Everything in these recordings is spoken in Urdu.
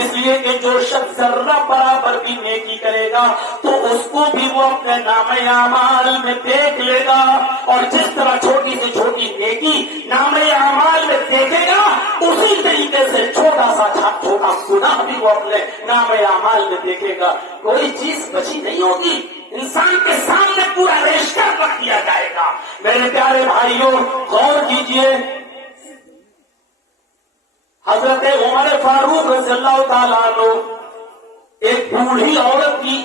اس لیے کہ جو شخص ذرہ برابر بھی نیکی کرے گا تو اس کو بھی وہ اپنے نامہ اعمال میں دیکھ لے گا، اور جس طرح چھوٹی سے چھوٹی نیکی نامہ اعمال میں دیکھے گا اسی طریقے سے چھوٹا گناہ بھی وہ اپنے نامہ اعمال میں دیکھے گا۔ کوئی چیز بچی نہیں ہوگی، انسان کے سامنے پورا رشتہ رکھ دیا جائے گا۔ میرے پیارے بھائیوں غور کیجئے، حضرت عمر فاروق رضی اللہ تعالیٰ عنہ ایک بوڑھی عورت کی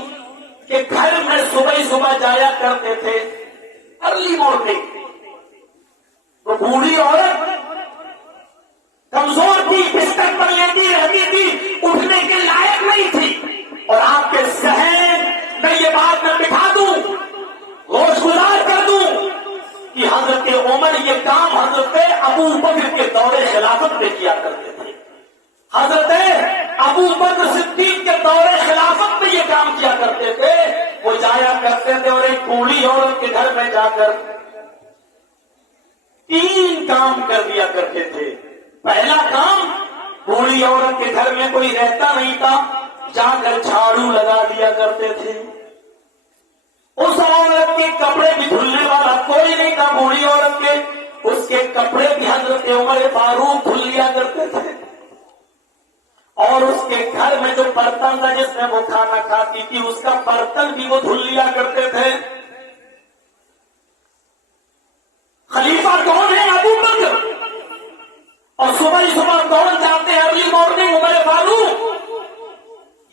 کہ گھر میں صبح جایا کرتے تھے ارلی مارننگ۔ تو بوڑھی عورت کمزور تھی، بستر پر لیتی رہتی تھی، اٹھنے کے لائق نہیں تھی، اور آپ کے ذہن میں یہ بات میں بٹھا دوں، ہوش گزار کر دوں کہ حضرت عمر یہ کام حضرت ابو بکر کے دور خلافت میں کیا کرتے تھے، حضرت ابو بکر صدیق کے دور خلافت میں یہ کام کیا کرتے تھے۔ وہ جایا کرتے تھے اور ایک بوڑھی عورت کے گھر میں جا کر 3 کام کر دیا کرتے تھے۔ پہلا کام، بوڑھی عورت کے گھر میں کوئی رہتا نہیں تھا، جا کر جھاڑو لگا دیا کرتے تھے۔ اس عورت کے کپڑے بھی دھلنے والا کوئی نہیں تھا، بوڑھی عورت کے اس کے کپڑے بھی حضرت عمر فاروق دھل لیا کرتے تھے، اور اس کے گھر میں جو برتن تھا جس میں وہ کھانا کھاتی تھی اس کا برتن بھی وہ دھل لیا کرتے تھے۔ خلیفہ کون ہے؟ ابو بکر، اور صبح کون جاتے ہیں؟ ارلی مارننگ عمر فاروق۔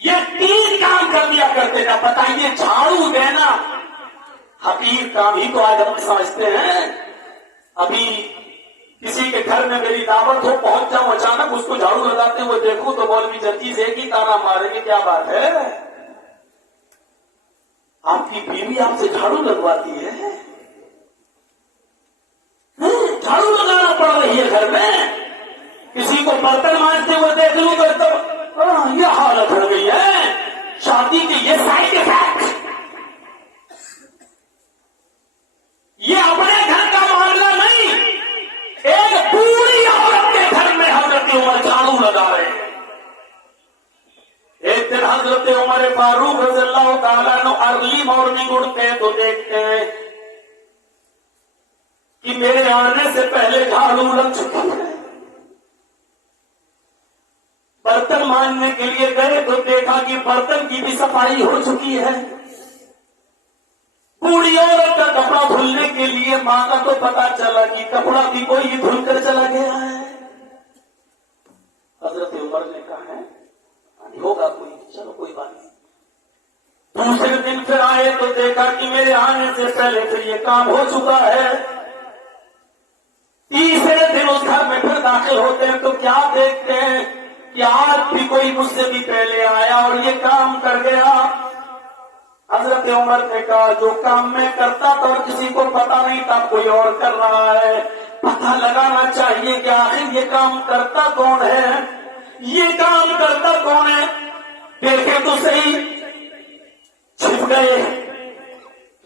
یہ 3 کام کر دیا کرتے تھے۔ بتائیے جھاڑو دینا حقیر کام ہی تو آج ہم سمجھتے ہیں۔ ابھی کسی کے گھر میں میری دعوت ہو، پہنچ جاؤں، اچانک اس کو جھاڑو لگاتے ہوئے دیکھوں تو مولوی جرجیز ایک ہی تانا ماریں گے، کیا بات ہے؟ آپ کی بیوی آپ سے جھاڑو لگواتی ہے؟ جھاڑو لگانا پڑ رہی ہے گھر میں؟ کسی کو برتن مانجتے ہوئے دیکھ لوں تو یہ حالت ہو گئی ہے۔ شادی کی یہ سائڈ افیکٹ، یہ اپنے گھر کا معاملہ نہیں، ایک بوڑھی عورت کے گھر میں حضرت عمر جھاڑو لگا رہے ہیں۔ ایک دن حضرت عمر فاروق رضی اللہ تعالیٰ عنہ ارلی مارننگ اٹھتے ہیں تو دیکھتے ہیں کہ میرے آنے سے پہلے جھاڑو لگ چکی ہے۔ برتن مانجنے کے لیے گئے تو دیکھا کہ برتن کی بھی صفائی ہو چکی ہے۔ بوڑھی عورت کا کپڑا دھلنے کے لیے مانگا تو پتا چلا کہ کپڑا بھی کوئی دھل کر چلا گیا ہے۔ حضرت عمر نے کہا ہے ہوگا کوئی، چلو کوئی بات نہیں۔ دوسرے دن پھر آئے تو دیکھا کہ میرے آنے سے پہلے پھر یہ کام ہو چکا ہے۔ تیسرے دن اس گھر میں پھر داخل ہوتے ہیں تو کیا دیکھتے ہیں کہ آج بھی کوئی مجھ سے بھی پہلے آیا اور یہ کام کر گیا۔ حضرت عمر نے کہا جو کام میں کرتا تھا اور کسی کو پتا نہیں تھا کوئی اور کر رہا ہے، پتہ لگانا چاہیے کہ آخر یہ کام کرتا کون ہے، یہ کام کرتا کون ہے۔ دیکھے تو صحیح، چھپ گئے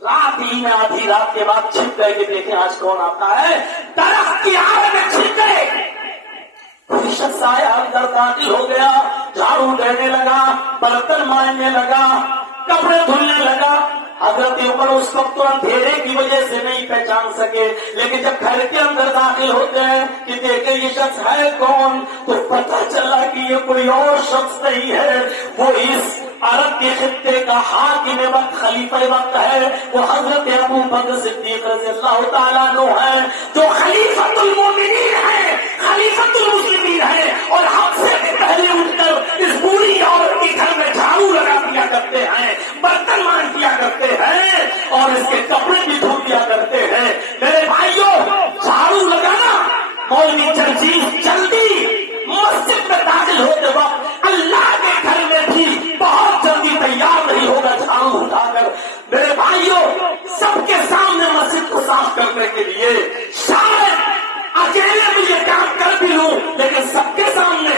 رات ہی میں، آدھی رات کے بعد چھپ گئے کہ دیکھیں آج کون آتا ہے۔ درخت کی آڑ میں چھپ گئے، کوئی شخص آیا، اندر داخل ہو گیا، جھاڑو دینے لگا، برتن مانجنے لگا، کپڑے دھلنے لگا۔ حضرت عمر اس وقت تو اندھیرے کی وجہ سے نہیں پہچان سکے، لیکن جب گھر کے اندر داخل ہوتے ہیں کہ دیکھیں یہ شخص ہے کون، تو پتہ چلا کہ یہ کوئی اور شخص نہیں ہے، وہ اس عرب کے خطے کا حاکم وقت، خلیفہ وقت ہے، وہ حضرت ابو بکر صدیق رضی اللہ تعالیٰ عنہ ہے، جو خلیفۃ المومنین ہے، خلیفۃ المسلمین ہے، اور ہم سے بھی پہلے اٹھ کر اس بوڑھی عورت کے گھر میں جھاڑو لگا دیا کرتے ہیں، برتن مانج دیا کرتے ہیں، اور اس کے کپڑے بھی دھو دیا کرتے ہیں۔ میرے بھائیوں، جھاڑو لگانا مولوی جرجیز جلدی مسجد میں داخل ہوتے وقت اللہ کے گھر میں بھی بہت جلدی تیار نہیں ہوگا جھاڑو اٹھا کر۔ میرے بھائیوں، سب کے سامنے مسجد کو صاف کرنے کے لیے شاید اکیلے میں یہ کام کر بھی لوں، لیکن سب کے سامنے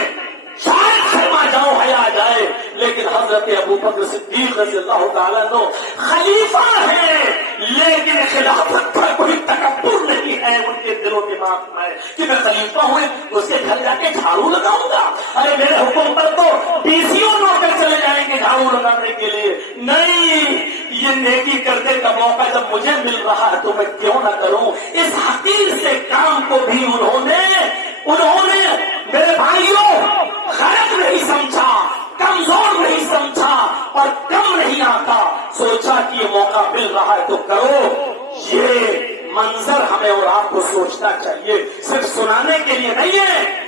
شاید شرما جاؤں، حیا جائے، لیکن حضرت حضرت ابو بکر صدیق رضی اللہ تعالیٰ عنہ خلیفہ ہے، لیکن خلافت کا کوئی تکبر نہیں ہے ان کے دلوں دماغ میں کہ میں خلیفہ ہوں اس کے گھر جا کے جھاڑو لگاؤں گا. ارے میرے حکم پر تو ڈیسیوں نوکر چلے جائیں گے جھاڑو لگانے کے لیے. نہیں، یہ نیکی کرنے کا موقع جب مجھے مل رہا ہے تو میں کیوں نہ کروں. اس حقیر سے کام کو بھی انہوں نے میرے بھائیوں غلط نہیں سمجھا، کمزور نہیں سمجھا اور کم نہیں آتا. سوچا کہ یہ موقع مل رہا ہے تو کرو. یہ منظر ہمیں اور آپ کو سوچنا چاہیے، صرف سنانے کے لیے نہیں ہے.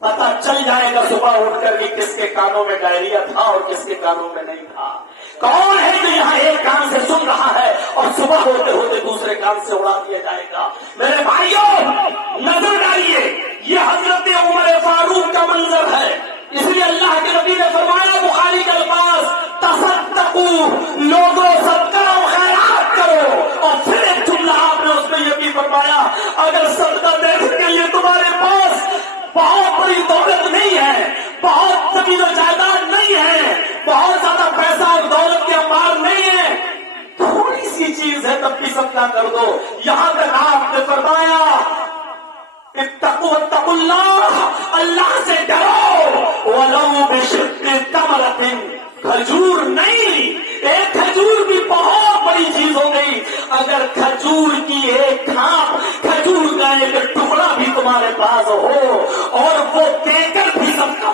پتا چل جائے گا صبح اٹھ کر کہ کس کے کانوں میں ڈائریا تھا اور کس کے کانوں میں نہیں تھا. کون ہے جو یہاں ایک کان سے سن رہا ہے اور صبح ہوتے ہوتے دوسرے کان سے اڑا دیا جائے گا. میرے بھائیوں نظر ڈالیے، یہ حضرت عمر فاروق کا منظر ہے. اس لیے اللہ کے نبی نے فرمایا بخاری کے الفاظ، تصدقوا، لوگوں صدقہ و خیرات کرو. اور پھر ایک جملہ آپ نے اس میں یہ بھی فرمایا، اگر صدقہ دینے کے لیے تمہارے پاس بہت بڑی دولت نہیں ہے، بہت زمین و جائیداد نہیں ہے، بہت زیادہ پیسہ اور دولت کے انبار نہیں ہے، تھوڑی سی چیز ہے تب بھی صدقہ کر دو. یہاں تک آپ نے فرمایا اتقوا اللہ، اللہ سے ڈرو، ولو بشق تمرۃ، کھجور نہیں، ایک کھجور بھی بہت بڑی چیز ہو گئی. اگر کھجور کی ایک کھاپ، کھجور کا ایک ٹکڑا بھی تمہارے پاس ہو اور وہ دے کر بھی صدقہ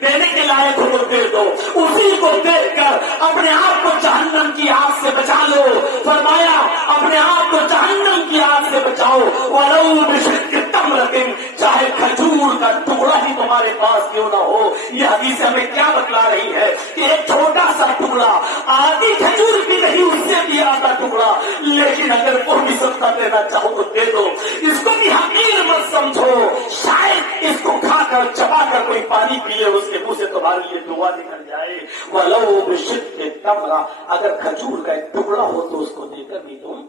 دینے کے لائق ہو تو دے دو. اسی کو دیکھ کر اپنے آپ کو جہنم کی آگ سے بچا لو. فرمایا اپنے آپ کو جہنم کی آگ سے بچاؤ. ولو بشق تمرۃ، چاہے کھجور کا ٹکڑا ہی تمہارے پاس کیوں نہ ہو. یہ حدیث ہمیں کیا بتلا رہی ہے کہ ایک چھوٹا سا ٹکڑا، آدھی کھجور بھی نہیں، اس سے بھی آدھا ٹکڑا، لیکن اگر کوئی بھی صدقہ دینا چاہو تو دے دو. اس کو بھی حقیر مت سمجھو. شاید اس کو کھا کر چبا کر کوئی پانی پی لے، اس کے منہ سے تمہارے لیے دعا نکل جائے. ولو بشق تمرۃ، اگر کھجور کا ایک ٹکڑا ہو تو اس کو دے کر بھی تم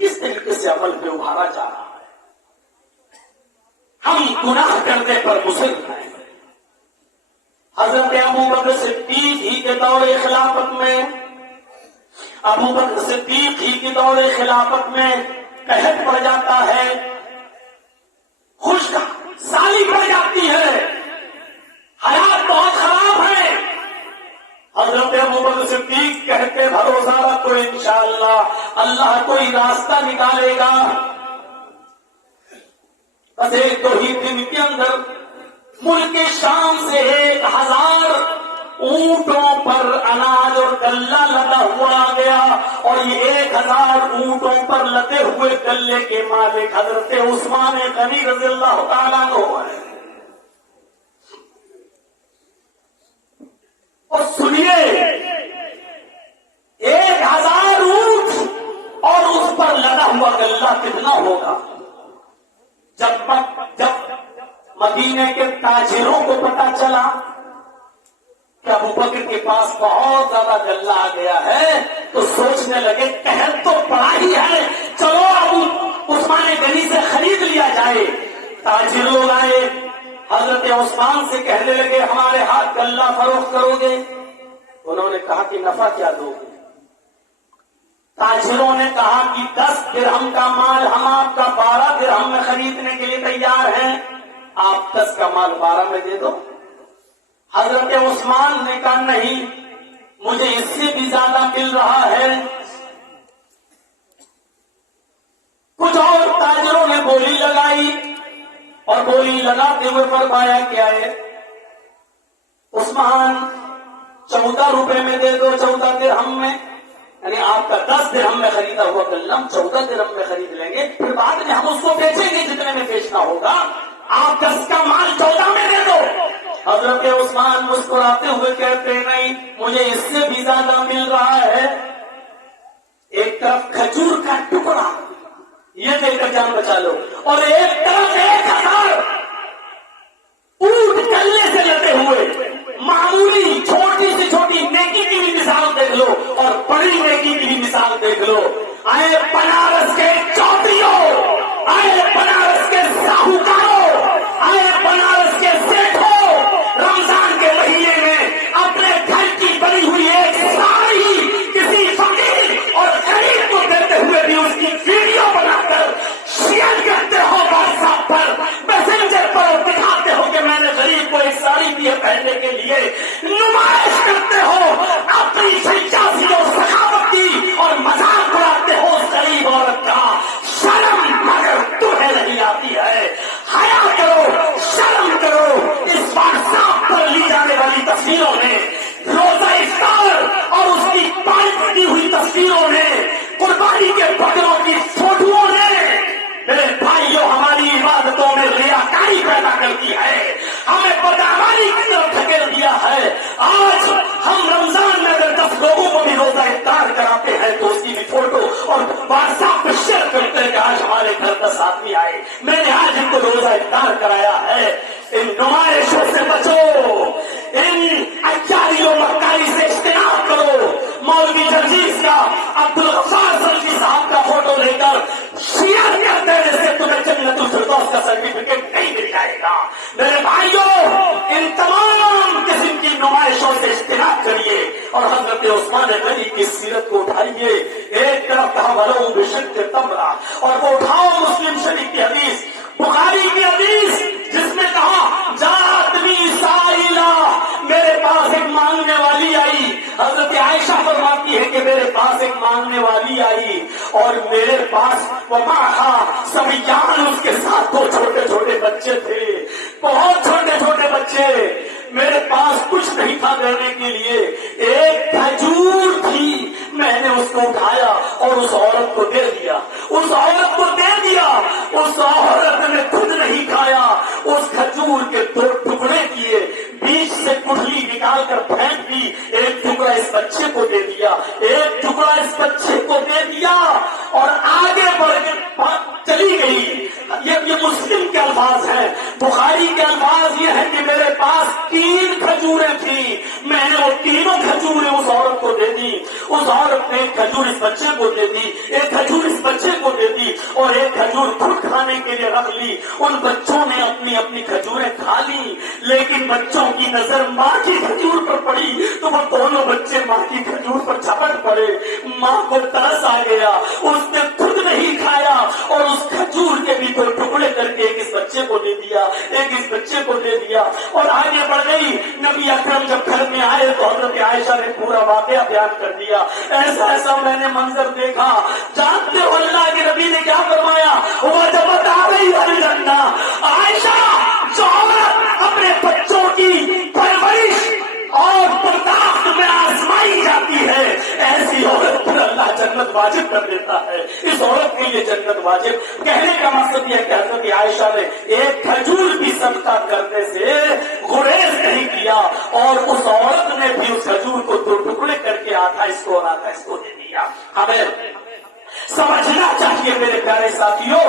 کس طریقے سے عمل پہ ابھارا جا رہا ہے. ہم گناہ کرنے پر مصر ہیں. حضرت ابو بکر صدیق ہی کے دور خلافت میں، ابو بکر صدیق ہی کے دور خلافت میں قحط پڑ جاتا ہے، خشک سالی پڑ جاتی ہے، حالات بہت خراب ہے. حضرت ابو بکر صدیق کہتے بھروسہ رکھو انشاءاللہ اللہ کوئی راستہ نکالے گا. بس ایک دو ہی دن کے اندر ملک شام سے 1000 اونٹوں پر اناج اور غلہ لدا ہوا آ گیا، اور یہ 1000 اونٹوں پر لدے ہوئے غلے کے مالک حضرت عثمان غنی رضی اللہ تعالیٰ عنہ ہے. اور سنیے 1000 اونٹ اور اس پر لدا ہوا غلہ کتنا ہوگا. جب مدینے کے تاجروں کو پتا چلا کہ ابو بکر کے پاس بہت زیادہ غلہ آ گیا ہے تو سوچنے لگے قحط تو پڑا ہی ہے، چلو ابو عثمان غنی سے خرید لیا جائے. تاجر لوگ آئے، حضرت عثمان سے کہنے لگے ہمارے ہاتھ غلہ فروخت کرو گے. انہوں نے کہا کہ نفع کیا دو گے. تاجروں نے کہا کہ 10 درہم کا مال ہم آپ کا 12 درہم میں خریدنے کے لیے تیار ہیں، آپ 10 کا مال 12 میں دے دو. حضرت عثمان نے کہا نہیں، مجھے اس سے بھی زیادہ مل رہا ہے. کچھ اور تاجروں نے بولی لگائی اور بولی لگاتے ہوئے فرمایا کیا ہے عثمان 14 روپے میں دے دو، 14 درہم میں، یعنی آپ کا 10 درہم میں خریدا ہوا غلہ ہم 14 درہم میں خرید لیں گے، پھر بعد میں ہم اس کو بیچیں گے جتنے میں بیچنا ہوگا، آپ 10 کا مال 14 میں دے دو. حضرت عثمان مسکراتے ہوئے کہتے نہیں، مجھے اس سے بھی زیادہ مل رہا ہے. ایک طرف کھجور کا ٹکڑا یہ دے کر جان بچا لو، اور ایک طرف 1000 اونٹ گلے سے لدے ہوئے. معمولی چھوٹی سے چھوٹی نیکی کی بھی مثال دیکھ لو اور بڑی نیکی کی بھی مثال دیکھ لو. آئے بنارس کے چودھریوں، آئے بنارس کے ساہوکاروں، آئے بنارس کے سیٹھوں، ہمارے گھر 10 آدمی آئے، میں نے آج ان کو روزہ افطار کرایا ہے، ان نمائشوں سے بچو، ان اچاری و مکاری سے اجتناب کرو۔ مولوی جرجیز کا، عبدالغفار سلفی صاحب کا فوٹو لے کر شیئر کر دینے سے تمہیں جنت الفردوس کا سرٹیفکیٹ نہیں مل جائے گا۔ میرے بھائیوں، ان تمام قسم کی نمائشوں سے اجتناب کریے اور حضرت عثمان غنی کی سیرت کو اٹھائیے۔ ایک طرف کہا ولو بشق تمرہ، اور وہ اٹھاؤ مسلم شریف کی حدیث، بخاری کی حدیث، جس میں کہا جاتنی سائلہ، میرے پاس ایک مانگنے والی آئی۔ حضرت عائشہ فرماتی ہے کہ میرے پاس ایک مانگنے والی آئی اور میرے پاس ومعہا صبیان، اس کے ساتھ 2 چھوٹے چھوٹے بچے تھے، بہت چھوٹے چھوٹے بچے۔ میرے پاس کچھ نہیں تھا دینے کے لیے، ایک کھجور تھی، میں نے اس کو اٹھایا اور اس عورت کو دے دیا، اس عورت کو دے دیا۔ اس عورت نے خود نہیں کھایا، اس کھجور کے 2 ٹکڑے کیے، بیچ سے گٹھلی نکال کر پھینک دی، ایک ٹکڑا اس بچے کو دے دیا، ایک ٹکڑا اس بچے کو دے دیا اور آگے بڑھ کے چلی گئی۔ یہ مسلم کے الفاظ ہیں، بخاری کے الفاظ یہ ہے کہ میرے پاس 3 کھجوریں تھیں، میں نے وہ تینوں کھجوریں اس عورت کو دے دی۔ اس عورت نے ایک کھجور اس بچے کو دے دی، ایک کھجور اس بچے کو دے دی اور ایک کھجور خود کھانے کے لیے رکھ لی۔ ان بچوں نے اپنی اپنی کھجوریں کھا لی، لیکن بچوں کی نظر ماں کی کھجور پر پڑی تو وہ دونوں بچے ماں کی کھجور پر جھپٹ پڑے۔ ماں کو ترس آ گیا، اس نے خود نہیں کھایا اور اس کھجور کے بھی 2 ٹکڑے کر کے ایک اس بچے کو دے دیا، ایک اس بچے کو دے دیا اور آگے بڑھ گئی۔ نبی اکرم جب گھر میں آئے تو حضرت عائشہ نے پورا واقعہ بیان کر دیا، ایسا ایسا میں نے منظر دیکھا۔ جانتے ہو اللہ کے نبی نے کیا فرمایا؟ وہ جب بتا رہی الجنہ، عائشہ جو عورت اپنے بچوں کی پرورش اور برداشت میں آزمائی جاتی ہے، ایسی عورت پر اللہ جنت واجب کر دیتا ہے۔ اس عورت کے لیے جنت واجب۔ کہنے کا مقصد یہ کہ حضرت عائشہ نے ایک کھجور بھی صدقہ کرنے سے گریز نہیں کیا اور اس عورت نے بھی اس کھجور کو 2 ٹکڑے کر کے آدھا اس کو اور آدھا اس کو دے دیا۔ ہمیں سمجھنا چاہیے میرے پیارے ساتھیوں،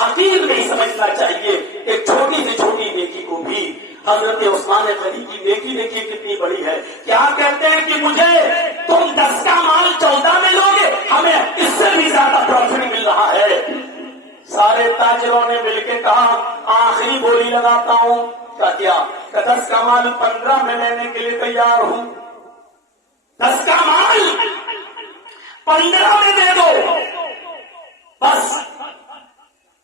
حقیر نہیں سمجھنا چاہیے۔ ایک چھوٹی سے چھوٹی نیکی کو بھی، حضرت عثمان غنی کی نیکی دیکھیے کتنی بڑی ہے۔ کیا کہتے ہیں کہ مجھے تم 10 کا مال 14 میں لوگے، ہمیں اس سے بھی زیادہ پروفٹ مل رہا ہے۔ سارے تاجروں نے مل کے کہا آخری بولی لگاتا ہوں، کیا 10 کا مال 15 میں لینے کے لیے تیار ہوں، 10 کا مال 15 میں دے دو، بس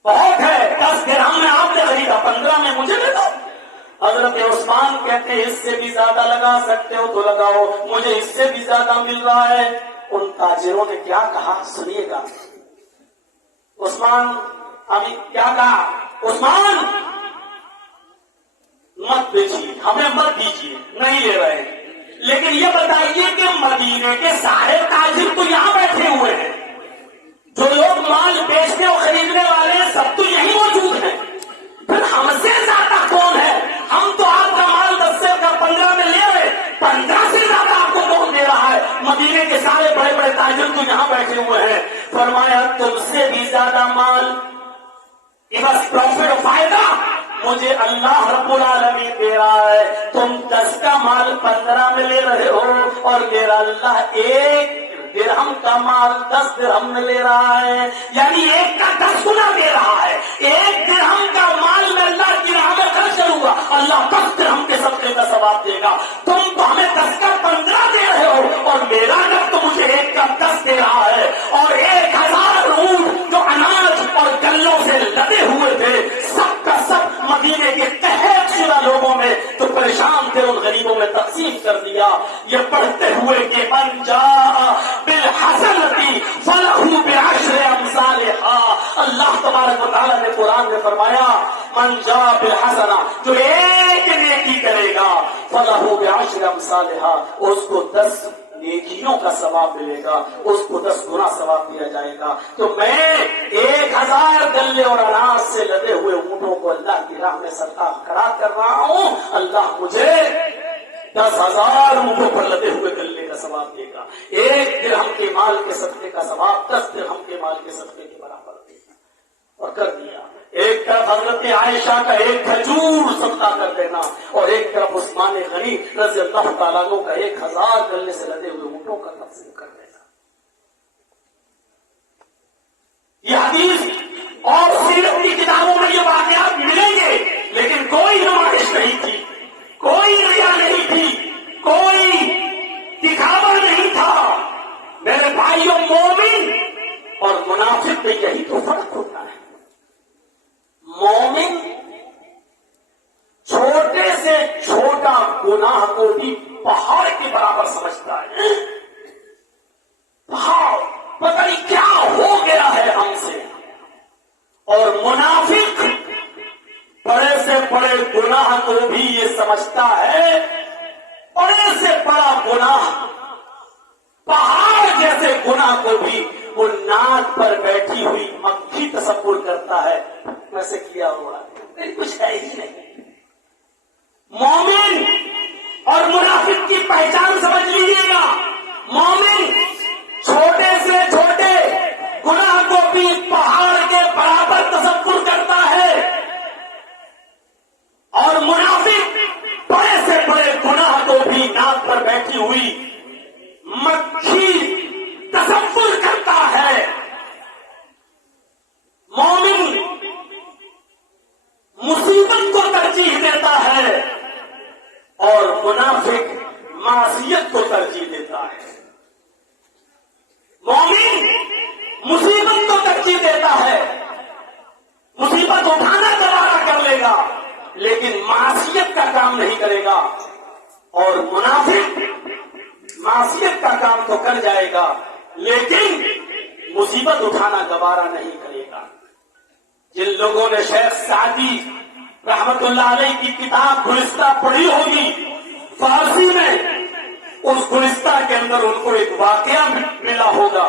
بہت ہے، 10 درہم میں آپ نے خریدا، 15 میں مجھے دے دو۔ حضرت عثمان کہتے ہیں اس سے بھی زیادہ لگا سکتے ہو تو لگاؤ، مجھے اس سے بھی زیادہ مل رہا ہے۔ ان تاجروں نے کیا کہا سنیے گا۔ عثمان ابھی کیا کہا؟ عثمان مت بیچیے، ہمیں مت دیجیے، نہیں لے رہے، لیکن یہ بتائیے کہ مدینے کے سارے تاجر تو یہاں بیٹھے ہوئے ہیں، جو لوگ مال بیچنے اور خریدنے والے ہیں سب تو یہی موجود ہیں، پھر ہم سے زیادہ کون ہے؟ ہم تو آپ کا مال 10 سے 15 میں لے رہے، 15 سے زیادہ آپ کو کون دے رہا ہے؟ مدینے کے سارے بڑے بڑے تاجر تو یہاں بیٹھے ہوئے ہیں۔ فرمایا تم سے بھی زیادہ مال، بس پروفٹ اور فائدہ مجھے اللہ رب العالمین دے رہا ہے، تم 10 کا مال 15 میں لے رہے ہو اور میرا اللہ 1 درہم کا مال 10 درہم میں لے رہا ہے، یعنی 1 کا 10 گنا دے رہا ہے۔ 1 درہم کا مال میں اللہ کی راہ میں خرچ کروں گا، اللہ 10 درہم کے صدقے کا ثواب دے گا۔ تم تو ہمیں 10 کا 15 دے رہے ہو اور میرا رب تو مجھے 1 کا 10 دے رہا ہے، اور 1000 اونٹ جو اناج اور گلوں سے لدے ہوئے تھے سب کا سب مدینے کے تحت شدہ لوگوں میں تو پریشان تھے ان غریبوں میں تقسیم کر دیا۔ یہ پڑھتے ہوئے کہ من جاء بالحسنتی فلہ بعشر امثالہا، اللہ تبارک و تعالیٰ نے قرآن میں فرمایا من جاء بالحسنہ، جو ایک نیکی کرے گا فلہ بعشر امثالہا، اس کو 10 نیکیوں کا ثواب ملے گا، اس کو 10 گنا ثواب دیا جائے گا۔ تو میں 1000 گلے اور اناج سے لدے ہوئے اونٹوں کو اللہ کی راہ میں صدقہ خیرات کر رہا ہوں، اللہ مجھے 10,000 اونٹوں پر لدے ہوئے گلے کا ثواب دے گا۔ 1 درہم کے مال کے صدقے کا ثواب 10 درہم کے مال کے صدقے کے برابر دے گا۔ حضرت عائشہ کا ایک کھجور صدقہ کر دینا اور ایک طرف عثمان غنی رضی اللہ تعالیٰ عنہ کا 1000 گلے سے لدے ہوئے اونٹوں کا تقسیم کر دینا. یہ حدیث اور سیرت کی کتابوں میں یہ واقعات ملیں گے، لیکن کوئی نمائش نہیں تھی، کوئی ریا نہیں تھی، کوئی دکھاوا نہیں تھا. میرے بھائیوں، مومن اور منافق میں یہی تو فرق ہوتا ہے. مومن چھوٹے سے چھوٹا گناہ کو بھی پہاڑ کے برابر سمجھتا ہے. پہاڑ پتہ نہیں کیا ہو گیا ہے ہم سے. اور منافق بڑے سے بڑے گناہ کو بھی یہ سمجھتا ہے بڑے سے بڑا گناہ، پہاڑ جیسے گناہ کو بھی وہ ناک پر بیٹھی ہوئی مکھی تصور کرتا ہے ویسے کیا ہوا کچھ ہے ہی نہیں. مومن اور منافق کی پہچان سمجھ لیجیے گا. مومن چھوٹے سے چھوٹے گناہ کو بھی پہاڑ کے برابر تصور کرتا ہے اور منافق بڑے سے بڑے گناہ کو بھی ناک پر بیٹھی ہوئی مکھی تصور کرتا ہے. مومن مصیبت کو ترجیح دیتا ہے اور منافق معصیت کو ترجیح دیتا ہے. مومن مصیبت کو ترجیح دیتا ہے، مصیبت اٹھانا گوارا کر لے گا لیکن معصیت کا کام نہیں کرے گا. اور منافق معصیت کا کام تو کر جائے گا لیکن مصیبت اٹھانا گوارا نہیں کرے گا. جن لوگوں نے شیخ سعدی رحمت اللہ علیہ کی کتاب گلستہ پڑھی ہوگی فارسی میں، اس گلستہ کے اندر ان کو ایک واقعہ ملا ہوگا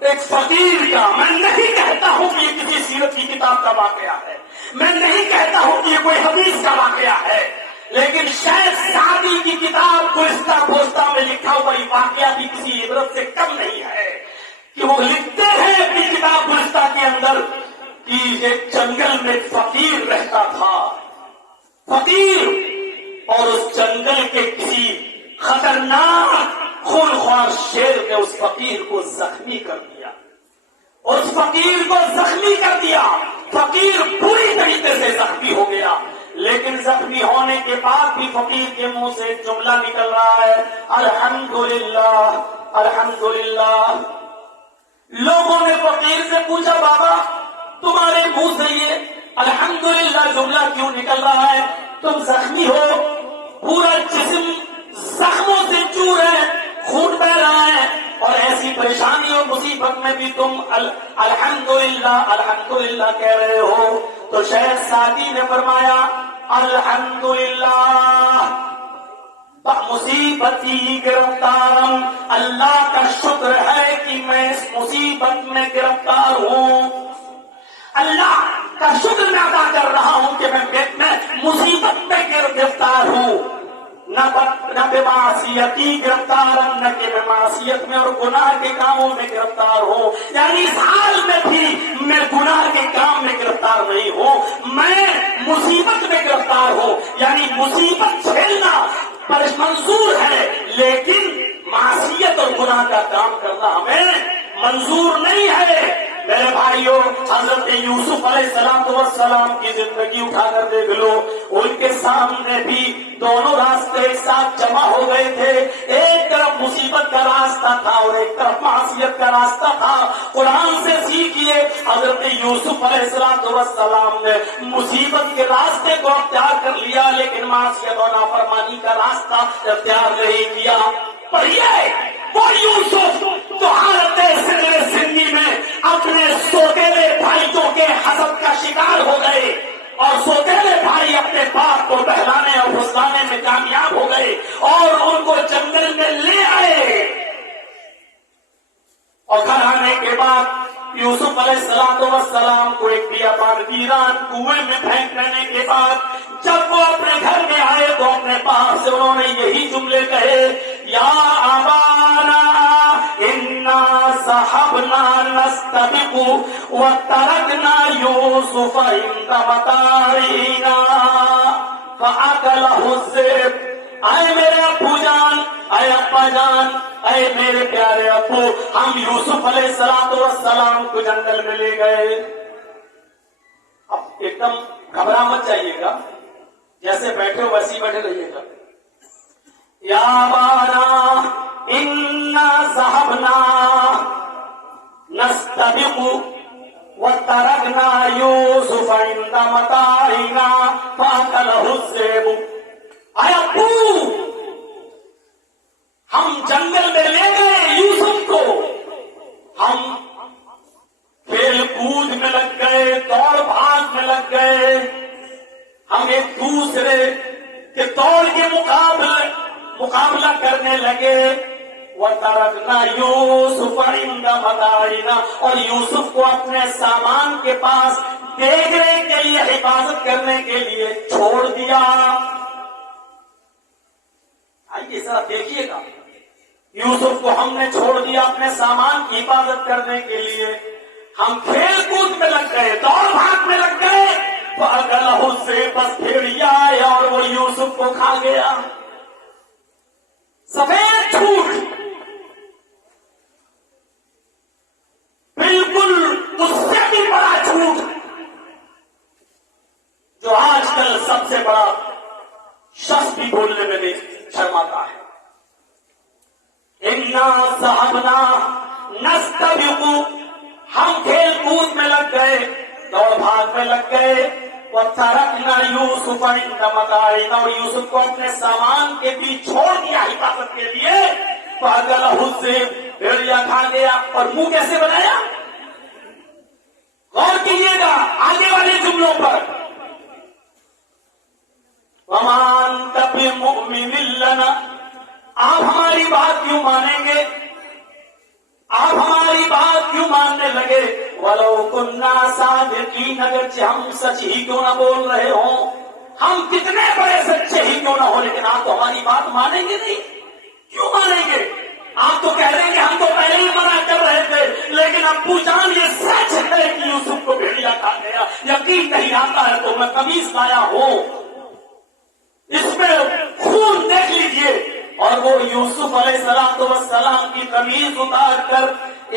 ایک فقیر کا. میں نہیں کہتا ہوں کہ یہ کسی سیرت کی کتاب کا واقعہ ہے، میں نہیں کہتا ہوں کہ یہ کوئی حدیث کا واقعہ ہے، لیکن شیخ سعدی کی کتاب گلستہ پوستہ میں لکھا ہوا یہ واقعہ بھی کسی عبرت سے کم نہیں ہے. کہ وہ لکھتے ہیں اپنی کتاب گلستہ کے اندر کہ ایک جنگل میں فقیر رہتا تھا، فقیر، اور اس جنگل کے کسی خطرناک خونخوار شیر نے اس فقیر کو زخمی کر دیا. اس فقیر کو زخمی کر دیا. فقیر پوری طریقے سے زخمی ہو گیا، لیکن زخمی ہونے کے بعد بھی فقیر کے منہ سے جملہ نکل رہا ہے الحمدللہ الحمدللہ. لوگوں نے فقیر سے پوچھا بابا تمہارے منہ سے یہ الحمدللہ جملہ کیوں نکل رہا ہے؟ تم زخمی ہو، پورا جسم زخموں سے چور ہے، خون بہ رہا ہے، اور ایسی پریشانی اور مصیبت میں بھی تم الحمدللہ الحمدللہ کہہ رہے ہو. تو شیخ سعدی نے فرمایا الحمدللہ مصیبتی گرفتارم، اللہ کا شکر ہے کہ میں اس مصیبت میں گرفتار ہوں. اللہ کا شکر میں ادا کر رہا ہوں کہ میں مصیبت میں گرفتار ہوں. نہ بے معصیتی گرفتار، نہ کہ میں معصیت میں اور گناہ کے کاموں میں گرفتار ہوں. یعنی اس حال میں بھی میں گناہ کے کام میں گرفتار نہیں ہوں، میں مصیبت میں گرفتار ہوں. یعنی مصیبت جھیلنا منظور ہے لیکن معصیت اور گناہ کا کام کرنا ہمیں منظور نہیں ہے. میرے بھائیوں، حضرت یوسف علیہ السلام کی زندگی اٹھا کر دیکھ لو، ان کے سامنے بھی دونوں راستے ایک ساتھ جمع ہو گئے تھے. ایک طرف مصیبت کا راستہ تھا اور ایک طرف معصیت کا راستہ تھا. قرآن سے سیکھیے، حضرت یوسف علیہ السلام نے مصیبت کے راستے کو اختیار کر لیا لیکن معصیت اور نافرمانی کا راستہ اختیار نہیں کیا. پڑھیے وہ یوسف جو حالت زندگی میں اپنے سوتیلے بھائیوں کے حسد کا شکار ہو گئے اور سوتیلے بھائی اپنے باپ کو بہلانے اور پھسلانے میں کامیاب ہو گئے اور ان کو جنگل میں لے آئے. اور گھر آنے کے بعد یوسف علیہ السلام کو ایک بیابان ویران کنویں میں پھینک دینے کے بعد جب وہ اپنے گھر میں آئے تو اپنے باپ سے انہوں نے یہی جملے کہے یا ابانا انا ذهبنا نستبق وتركنا يوسف عند متاعنا فأكله الذئب. اے میرے ابو جان، اے ابا جان، اے میرے پیارے ابو، ہم یوسف علیہ السلام کو جنگل میں لے گئے. اب ایک دم گھبرا مت جائیے گا، جیسے بیٹھے ہو ویسے ہی بیٹھے رہیے گا. یا بانا انا ذهبنا نستبق وتركنا يوسف عند متاعنا فأكله الذئب. اے ابو، ہم جنگل میں لے گئے یوسف کو، ہم کھیل کود میں لگ گئے، دوڑ بھاگ میں لگ گئے، ہم ایک دوسرے کے دوڑ کے مقابلہ کرنے لگے. وَتَرَكْنَا يُوسُفَ عِندَ مَتَاعِنَا، اور یوسف کو اپنے سامان کے پاس دیکھنے کے لیے، حفاظت کرنے کے لیے چھوڑ دیا. آئیے ذرا دیکھیے گا، یوسف کو ہم نے چھوڑ دیا اپنے سامان کی حفاظت کرنے کے لیے. ہم کھیل کود میں لگ گئے، دوڑ بھاگ میں لگ گئے. فَأَكَلَهُ الذِّئْبُ، بس بھیڑیا آیا اور وہ یوسف کو کھا گیا. سفید جھوٹ، بالکل اس سے بھی بڑا جھوٹ جو آج کل سب سے بڑا شخص بھی بولنے میں بھی شرماتا ہے. اِنَّا ذَهَبْنَا نَسْتَبِقُ، ہم کھیل کود میں لگ گئے، دوڑ بھاگ میں لگ گئے. وَتَرَكْنَا يُوسُفَ عِندَ مَتَاعِنَا، اور یوسف کو اپنے سامان کے بیچ چھوڑ دیا حفاظت کے لیے. فَأَكَلَهُ الذِّئْبُ، بھیڑیا کھا گیا. اور منہ کیسے بنایا؟ غور کیجیے گا آگے والے جملوں پر. وَمَا أَنتَ بِمُؤْمِنٍ لَنَا، آپ ہماری بات کیوں مانیں گے؟ آپ ہماری بات کیوں ماننے لگے؟ وَلَوْ كُنَّا صَادِقِينَ، اگرچہ ہم سچ ہی کیوں نہ بول رہے ہوں، ہم کتنے بڑے سچے ہی کیوں نہ ہو، لیکن آپ تو ہماری بات مانیں گے نہیں. کیوں مانیں گے؟ آپ تو کہہ رہے ہیں کہ ہم تو پہلے ہی منع کر رہے تھے، لیکن ابو جان یہ سچ ہے کہ یوسف کو بھیڑیا کھا گیا. یقین نہیں آتا ہے تو میں قمیص لایا ہوں، اس میں خون دیکھ لیجئے. اور وہ یوسف علیہ السلام کی قمیص اتار کر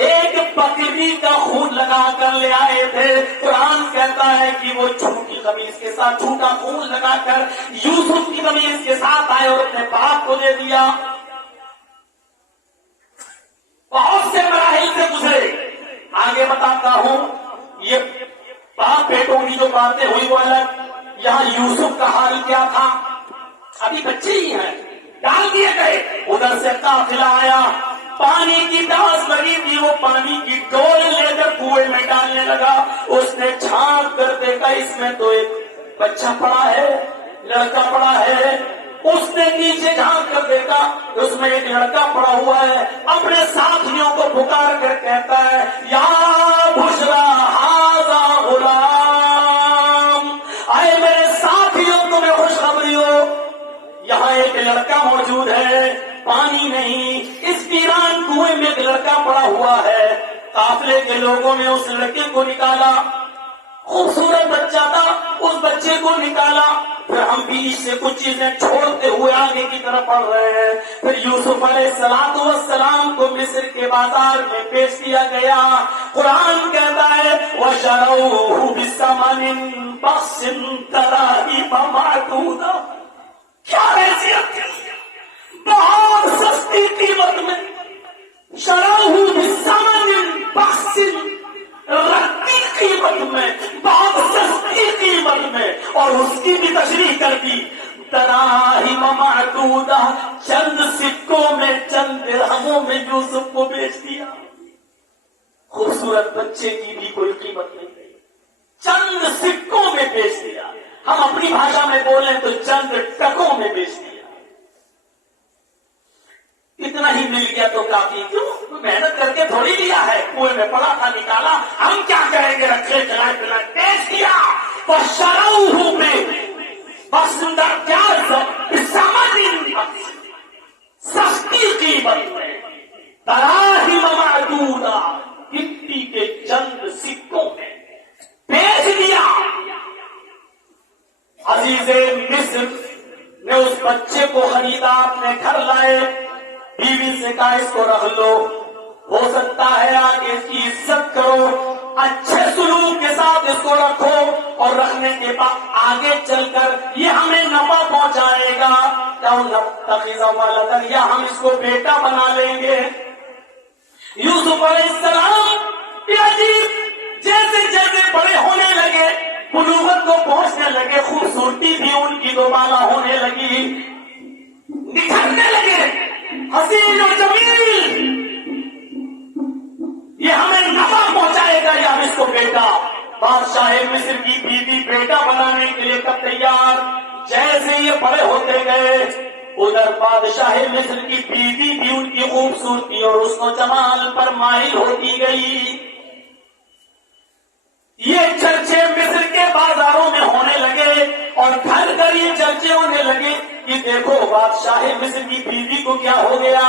ایک بکری کا خون لگا کر لے آئے تھے. قرآن کہتا ہے کہ وہ جھوٹی قمیص کے ساتھ جھوٹا خون لگا کر یوسف کی قمیص کے ساتھ آئے اور اپنے باپ کو دے دیا. بہت سے مراحل سے گزرے، آگے بتاتا ہوں. یہ باپ بیٹوں کی جو باتیں ہوئی وہ الگ، یہاں یوسف کا حال کیا تھا؟ ابھی بچے ہی ہیں، ڈال دیے گئے. ادھر سے قافلہ آیا، پانی کی پیاس لگی تھی، وہ پانی کی ڈول لے کر کنویں میں ڈالنے لگا. اس نے چھانک کر دیکھا اس میں تو ایک بچہ پڑا ہے، لڑکا پڑا ہے. اس نے نیچے جھانک کر دیکھا اس میں ایک لڑکا پڑا ہوا ہے. اپنے ساتھیوں کو پکار کر کہتا ہے، یا بشرا ھذا غلام، اے میرے ساتھیوں تمہیں خوشخبری ہو، یہاں ایک لڑکا موجود ہے، پانی نہیں، اس ویران کنویں میں ایک لڑکا پڑا ہوا ہے. قافلے کے لوگوں نے اس لڑکے کو نکالا، خوبصورت بچہ تھا، اس بچے کو نکالا. پھر ہم بیچ سے کچھ چیزیں چھوڑتے ہوئے آگے کی طرف بڑھ رہے ہیں. پھر یوسف علیہ السلام کو مصر کے بازار میں پیش کیا گیا. قرآن کہتا ہے وَشَرَوْهُ بِثَمَنٍ بَخْسٍ دَرَاهِمَ مَعْدُودَةٍ، کیا حیثیت تھی، بہت سستی قیمت میں. شَرَوْهُ بِثَمَنٍ بَخْسٍ، رکھتی قیمت میں، بہت سستی قیمت میں. اور اس کی بھی تشریح کر دی، دراہم معدودہ، چند سکوں میں، چند درہموں میں یوسف کو بیچ دیا. خوبصورت بچے کی بھی کوئی قیمت نہیں گئی، چند سکوں میں بیچ دیا. ہم اپنی بھاشا میں بولیں تو چند ٹکوں میں بیچ دیا. اتنا ہی مل گیا تو کافی، کیوں محنت کر کے تھوڑی لیا ہے، کنویں میں پڑا تھا نکالا. ہم کیا کریں گے، رکھے چلائے پلائے بیچ دیا. وَشَرَوْهُ بِثَمَنٍ، سستی قیمت میں، دراہم معدودہ، گنتی کے چند سکوں میں بیچ دیا عزیز مصر نے اس بچے کو خریدا، اپنے گھر لائے، بیوی سے کہا اس کو رکھ لو، ہو سکتا ہے آگے اس کی عزت کرو، اچھے سلوک کے ساتھ اس کو رکھو، اور رکھنے کے بعد آگے چل کر یہ ہمیں نفع پہنچائے گا، یا ہم اس کو بیٹا بنا لیں گے۔ یوسف علیہ السلام جیسے جیسے بڑے ہونے لگے، بلوغت کو پہنچنے لگے، خوبصورتی بھی ان کی دوبالا ہونے لگی، نکھرنے لگے، حسین و جمیل، یہ ہمیں نفع پہنچائے گا، یا ہم اس کو بیٹا۔ بادشاہ مصر کی بیوی بیٹا بنانے کے لیے کب تیار، جیسے یہ بڑے ہوتے گئے ادھر بادشاہ مصر کی بیوی بھی ان کی خوبصورتی اور اس کو جمال پر مائل ہوتی گئی۔ یہ چرچے مصر کے بازاروں میں ہونے لگے اور گھر گھر یہ چرچے ہونے لگے کہ دیکھو بادشاہ مصر کی بیوی کو کیا ہو گیا،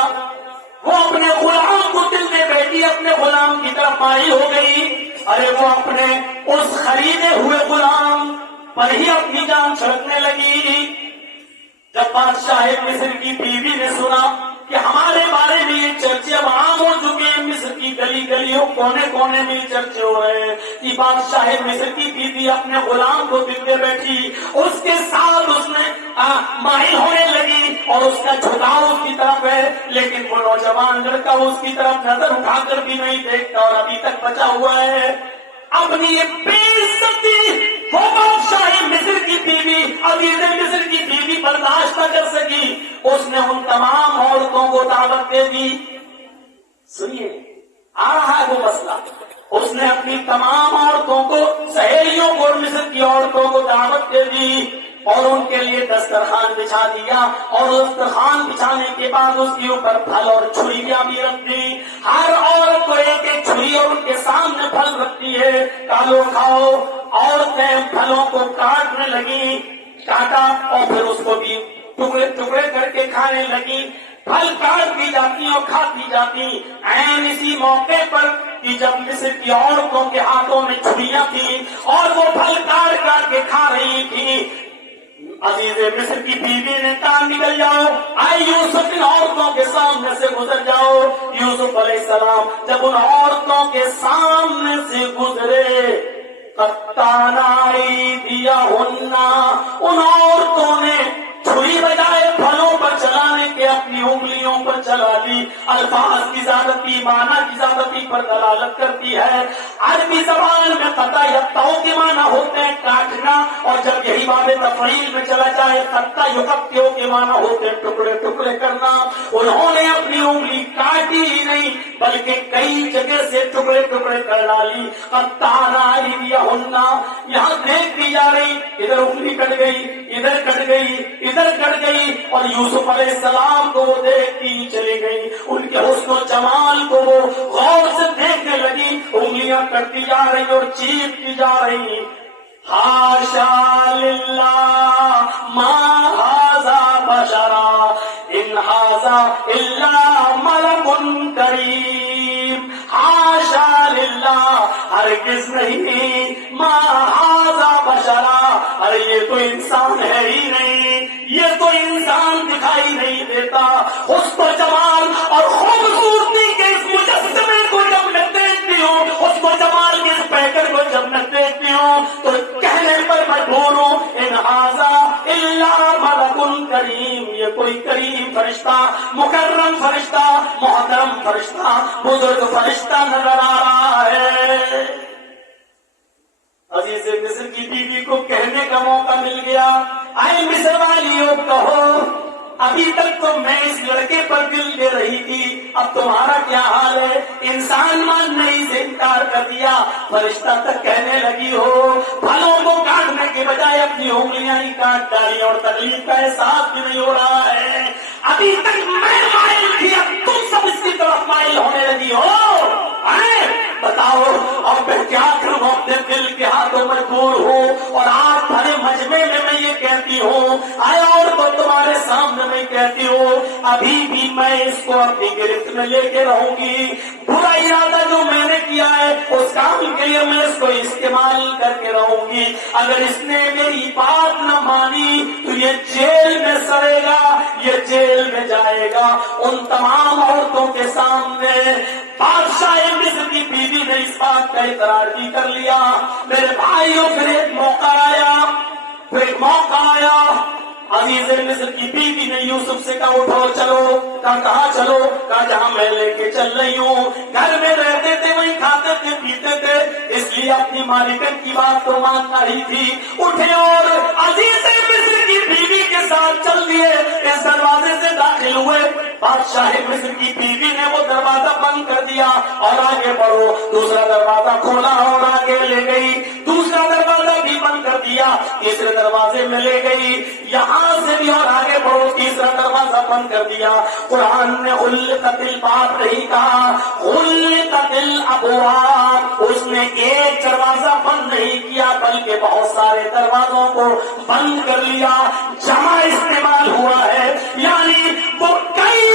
وہ اپنے غلام کو دل میں بیٹھی اپنے غلام کی طرف مائل ہو گئی، ارے وہ اپنے اس خریدے ہوئے غلام پر ہی اپنی جان چھڑکنے لگی۔ جب بادشاہ مصر کی بیوی نے سنا کہ ہمارے بارے میں یہ چرچے اب عام ہو چکے ہیں، مصر کی گلی گلیوں کونے کونے میں چرچے ہو رہے ہیں، کہ بادشاہ مصر کی بیوی اپنے غلام کو دل میں بیٹھی، اس کے ساتھ اس میں مائل ہونے لگی اور اس کا جھکاؤ اس کی طرف ہے، لیکن وہ نوجوان لڑکا اس کی طرف نظر اٹھا کر بھی نہیں دیکھتا اور ابھی تک بچا ہوا ہے۔ اپنی یہ بے عزتی وہ بادشاہ مصر کی بیوی، عزیز مصر کی بیوی برداشت نہ کر سکی، اس نے ان تمام عورتوں کو دعوت دے دی۔ سنیے آ رہا ہے وہ مسئلہ، اس نے اپنی تمام عورتوں کو، سہیلیوں کو اور مصر کی عورتوں کو دعوت دے دی اور ان کے لیے دسترخوان بچھا دیا، اور دسترخوان بچھانے کے بعد اس کے اوپر پھل اور چھریاں بھی رکھ دی۔ ہر عورت کو ایک ایک چھری اور ان کے سامنے پھل رکھتی ہے، کھالو کھاؤ۔ عورتیں پھلوں کو کاٹنے لگی، کاٹا اور پھر اس کو بھی ٹکڑے ٹکڑے کر کے کھانے لگی، پھل کاٹ دی جاتی اور کھاتی جاتی۔ عین اسی موقع پر کہ جب مصر کی عورتوں کے ہاتھوں میں چھریاں تھیں اور وہ پھل کاٹ کاٹ کے کھا رہی تھی، عزیز مصر کی بیوی نے کہا نکل جاؤ، آئے یوسف ان عورتوں کے سامنے سے گزر جاؤ۔ یوسف علیہ السلام جب ان عورتوں کے سامنے سے گزرے، قطعنائی دیا ہننا، ان عورتوں نے چھری بجائے پھلوں پر چلانے کے اپنی انگلیوں پر چلا دی۔ الفاظ کی زیادتی معنی کی زیادتی پر دلالت کرتی ہے۔ عربی زبان میں قطع یقطع کے معنی ہوتے ہیں کاٹنا، اور جب یہی باب تفعیل میں چلا جائے قطع یقطع کے معنی ہوتے ہیں ٹکڑے ٹکڑے کرنا۔ انہوں نے اپنی انگلی کاٹی ہی نہیں بلکہ کئی جگہ سے ٹکڑے ٹکڑے کر ڈالی۔ قطعنائی دیا ہننا، یہاں دیکھ دی جا رہی، ادھر انگلی کٹ گئی، ادھر کٹ گئی، ادھر کٹ گئی، اور یوسف علیہ السلام کو وہ دیکھتی چلی گئی، ان کے حسن و جمال کو وہ غور سے دیکھنے لگی، انگلیاں کٹتی جا رہی اور چیرتی جا رہی۔ حاشا للہ ما ھذا بشرا ان ھذا الا ملک کریم۔ حاشا للہ، ہرگز نہیں، ما ھذا بشرا، ارے یہ تو انسان ہے ہی نہیں، یہ تو انسان دکھائی نہیں دیتا۔ حسن و جمال اور خوبصورتی کے اس مجسمے کو جب میں دیکھتی ہوں، اس کو جمال کے اس پیکر کو جب میں دیکھتی ہوں تو کہنے پر مجبور ہوں ان ھذا الا ملک کریم، یہ کوئی کریم فرشتہ، مکرم فرشتہ، محترم فرشتہ، بزرگ فرشتہ نظر آ رہا ہے۔ عزیز مصر کی بیوی کو کہنے کا موقع مل گیا، آئے مصر والیوں کہو، ابھی تک تو میں اس لڑکے پر دل دے رہی تھی، اب تمہارا کیا حال ہے؟ انسان ماننے سے انکار کر دیا، فرشتہ تک کہنے لگی ہو، پھلوں کو کاٹنے کے بجائے اپنی انگلیاں ہی کاٹ ڈالی اور تکلیف کا احساس بھی نہیں ہو رہا ہے۔ ابھی تک میں مائل تھی، اب تم سب اس کی طرف مائل ہونے لگی ہو، بتاؤ اور میں کیا کروں؟ اپنے دل کے ہاتھوں مجبور ہوں، اور آپ بھرے مجمع میں یہ کہتی ہوں، آیا اور تو تمہارے سامنے میں کہتی ہوں، ابھی بھی میں اس کو اپنی گرفت میں لے کے رہوں گی۔ برا ارادہ جو میں نے کیا ہے اس کام کے لیے میں اس کو استعمال کر کے رہوں گی۔ ہوگی. اگر اس نے میری بات نہ مانی تو یہ جیل میں سڑے گا, یہ جیل میں جائے گا. ان تمام عورتوں کے سامنے بادشاہ مصر کی بیوی نے اس بات کا اقرار بھی کر لیا. میرے بھائیوں پھر ایک موقع آیا, عزیز مصر کی بیوی نے یوسف سے کہا اٹھو چلو. کہاں چلو؟ کہا جہاں میں لے کے چل رہی ہوں. گھر میں رہتے تھے, وہیں کھاتے تھے, پیتے تھے, اس لیے اپنی مالکن کی بات تو ماننا ہی تھی. اٹھے اور عزیز مصر کی بیوی کے ساتھ چل دیے, اس دروازے سے داخل ہوئے. بادشاہ مصر کی بیوی نے وہ دروازہ بند کر دیا اور آگے بڑھو. دوسرا دروازہ کھولا اور آگے لے گئی. دوسرا دروازہ بھی بند کر دیا, تیسرے دروازے میں لے گئی. یہاں سے بھی اور آگے بڑھو, تیسرا دروازہ بند کر دیا. قرآن نے غلقت الباب نہیں کہا, غلقت الابواب. اس نے ایک دروازہ بند نہیں کیا بلکہ بہت سارے دروازوں کو بند کر لیا. جمع استعمال ہوا ہے, یعنی وہ کئی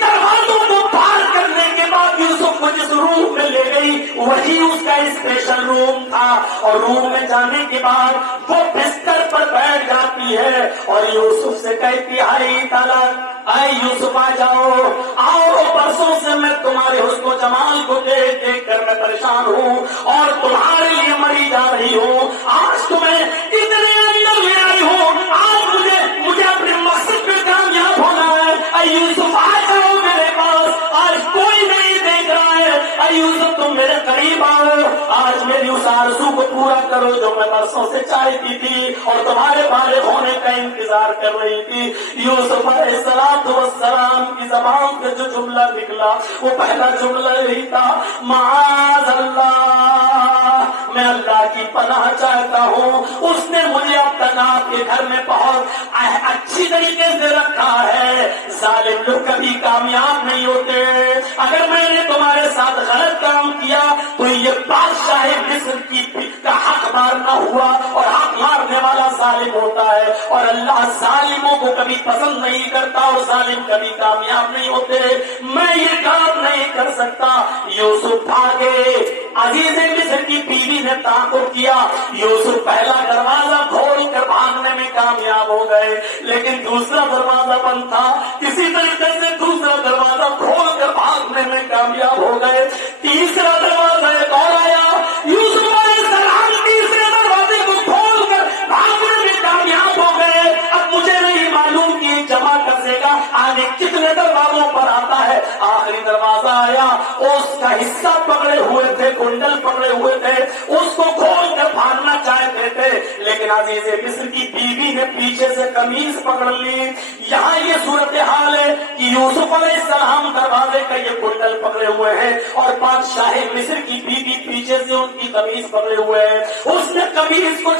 دروازوں کو پار کرنے کے بعد یوسف کو جس روم میں لے گئی وہی اس کا اسپیشل روم تھا. اور روم میں جانے کے بعد وہ بستر پر بیٹھ جاتی ہے اور یوسف سے کہتی آئی طلب, اے یوسف آ جاؤ, آؤ. برسوں سے میں تمہارے حسن و جمال کو دیکھ دیکھ کر میں پریشان ہوں اور تمہارے لیے مری جا رہی ہوں. آج تمہیں اتنے اندر لے آئی ہوں, آج مجھے اپنے مقصد پہ کامیاب ہونا ہے. اے یوسف آ جاؤ میرے پاس, آج کوئی نہیں دیکھ رہا ہے. اے یوسف تم میرے قریب آؤ, آج میری اس آرزو کو پورا کرو جو میں برسوں سے چاہتی تھی اور تمہارے بالغ ہونے کا انتظار کر رہی تھی. یوسف علیہ السلام کی زبان سے جو جملہ نکلا وہ پہلا جملہ یہی تھا, معاذ اللہ, میں اللہ کی پناہ چاہتا ہوں. اس نے مجھے اب تک آپ کے گھر میں بہت اچھی طریقے سے رکھا ہے. ظالم لوگ کبھی کامیاب نہیں ہوتے. اگر میں نے تمہارے ساتھ غلط کام کیا تو یہ بادشاہ مصر کی کا حق مارنا ہوا, اور حق مارنے والا ظالم ہوتا ہے. اور اللہ ظالموں کو کبھی پسند نہیں کرتا اور ظالم کبھی کامیاب نہیں ہوتے. میں یہ کام نہیں کر سکتا. یوسف بھاگے. عزیز مصر کی بیوی نے تعاقب کیا. یوسف پہلا دروازہ کھول کر بھاگنے میں کامیاب ہو گئے, لیکن دوسرا دروازہ بند تھا. کسی طریقے سے دوسرا دروازہ کھول کر بھاگنے میں کامیاب ہو گئے. تیسرا دروازہ ایک اور آیا. یوسف علیہ السلام تیسرے دروازے کو کھول کر بھاگنے میں کامیاب ہو گئے. اب مجھے نہیں معلوم کہ جمع کرنے کا آگے کتنے دروازوں پر آتا ہے. آخری دروازہ آیا, اس کا حصہ پکڑے ہوئے تھے, کنڈل پکڑے ہوئے تھے, اس کو کھول کر بھاگنا چاہتے تھے, لیکن عزیز مصر کی بیوی نے پیچھے سے قمیض پکڑ لی. یہاں یہ صورتحال ہے کہ یوسف علیہ السلام دروازے کا یہ کنڈل پکڑے ہوئے ہیں اور بادشاہ مصر کی بیوی پیچھے سے ان کی قمیض پکڑے ہوئے ہیں. اس نے قمیض کو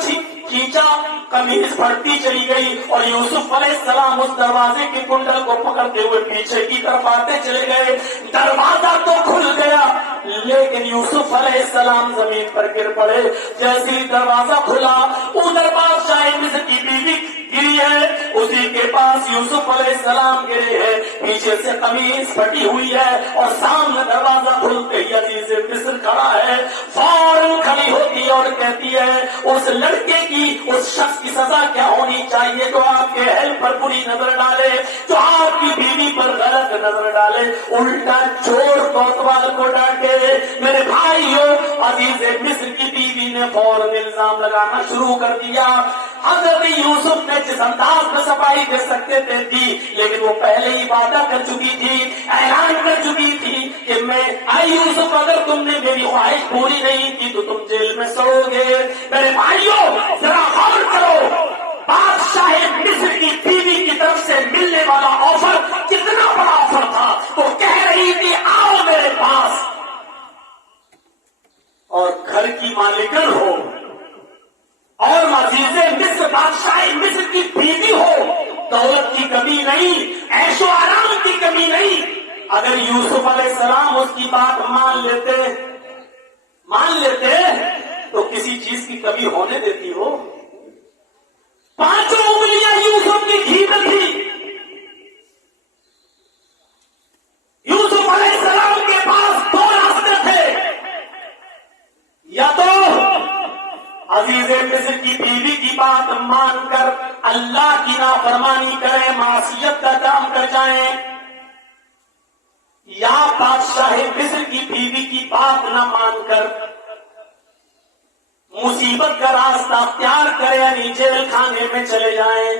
کھینچا, قمیض بڑھتی چلی گئی اور یوسف علیہ السلام اس دروازے کے کنڈل کو پکڑتے ہوئے پیچھے کی طرف آتے چلے گئے. دروازہ تو کھل گیا لیکن یوسف علیہ السلام زمین پر گر پڑے. جیسے ہی دروازہ کھلا ادھر بادشاہ مصر کی بیوی گری ہے, اسی کے پاس یوسف علیہ السلام گرے ہیں. پیچھے سے قمیض پھٹی ہوئی ہے اور سامنے دروازہ کھلتے ہی عزیز مصر کھڑا ہے. فوراً کھڑی ہوتی ہے اور کہتی ہے اس لڑکے کی, اس شخص کی سزا کیا ہونی چاہیے جو آپ کے اہل پر بری نظر ڈالے, جو آپ کی بیوی پر غلط نظر ڈالے, الٹا چور کوتوال کو ڈانٹے. میرے بھائیوں, عزیز مصر کی بیوی نے فوراً الزام لگانا شروع کر دیا. حضرت یوسف نے جس انداز میں صفائی دے سکتے تھے دی, لیکن وہ پہلے ہی وعدہ کر چکی تھی, اعلان کر چکی تھی کہ میں, اے یوسف اگر تم نے میری خواہش پوری نہیں کی تو تم جیل میں سڑو گے. میرے بھائیوں ذرا غور کرو, بادشاہ مصر کی بیوی کی طرف سے ملنے والا آفر کتنا بڑا آفر تھا. وہ کہہ رہی تھی آؤ میرے پاس, اور گھر کی مالکن ہو اور عزیز مصر بادشاہ مصر کی بیوی ہو, دولت کی کمی نہیں, عیش و آرام کی کمی نہیں. اگر یوسف علیہ السلام اس کی بات مان لیتے تو کسی چیز کی کمی ہونے دیتی ہو. پانچوں انگلیاں یوسف کی گھی میں تھی. یوسف علیہ السلام کے پاس دو راستے تھے, یا تو عزیز سے مصر کی بیوی کی بات مان کر اللہ کی نافرمانی کریں، معصیت کا کام کر جائیں، یا بادشاہ مصر کی بیوی کی بات نہ مان کر مصیبت کا راستہ اختیار کریں، یعنی جیل خانے میں چلے جائیں۔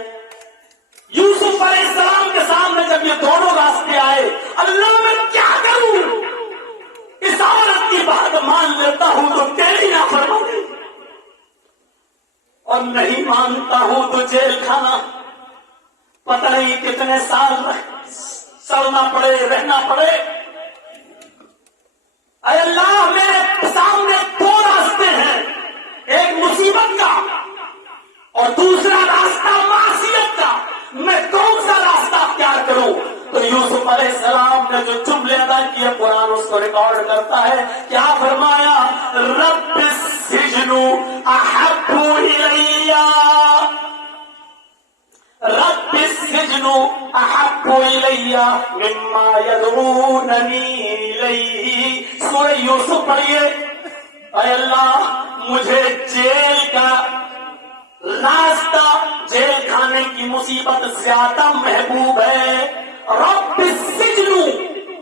یوسف علیہ السلام کے سامنے جب یہ دونوں راستے آئے، اللہ میں کیا کروں؟ اس عورت کی بات مان لیتا ہوں تو تیری نافرمانی، اور نہیں مانتا ہوں تو جیل کھانا، پتہ نہیں کتنے سال سڑنا پڑے، رہنا پڑے۔ اے اللہ، میرے سامنے دو راستے ہیں، ایک مصیبت کا اور دوسرا راستہ معصیت کا، میں کون سا راستہ اختیار کروں؟ تو یوسف علیہ السلام نے جو جملے ادا کیے قرآن اس کو ریکارڈ کرتا ہے، کیا فرمایا؟ رب السجن احب الی، رب السجن احب الی مما یدعوننی الیہ۔ سورہ یوسف پڑھیے۔ اے اللہ، مجھے جیل کا راستہ، جیل کھانے کی مصیبت زیادہ محبوب ہے۔ رب السجن،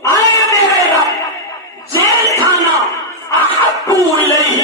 اے میرے رب، جیل کھانا احب الیہ